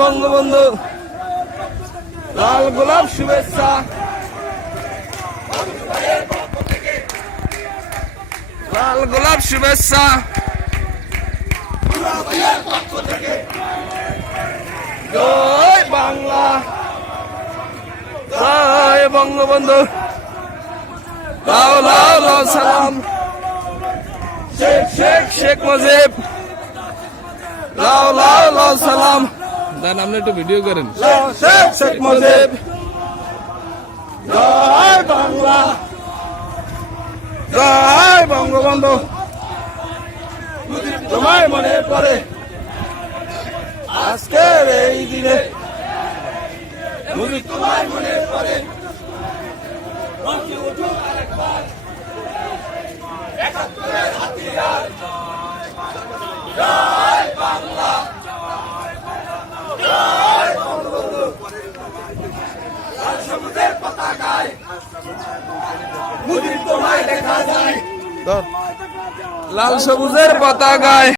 বঙ্গবন্ধু লাল গোলাপ শুভেচ্ছা লাল গোলাপ শুভেচ্ছা জয় বাংলা জয় বঙ্গবন্ধু লাও লাও লাও সালাম শেখ শেখ শেখ মুজিব লাও লাও লাও সালাম দেন আপনি একটু ভিডিও করেন শেখ শেখ মুজিব জয় বাংলা জয় বঙ্গবন্ধু তোমায় মনে পড়ে আজকের এই দিনে মুজিব তোমায় মনে পড়ে জয় বাংলা জয় বঙ্গবন্ধু লাল সবুজের পতাকায় মুজিব তোমায় দেখা যায় লাল সবুজের পতাকায়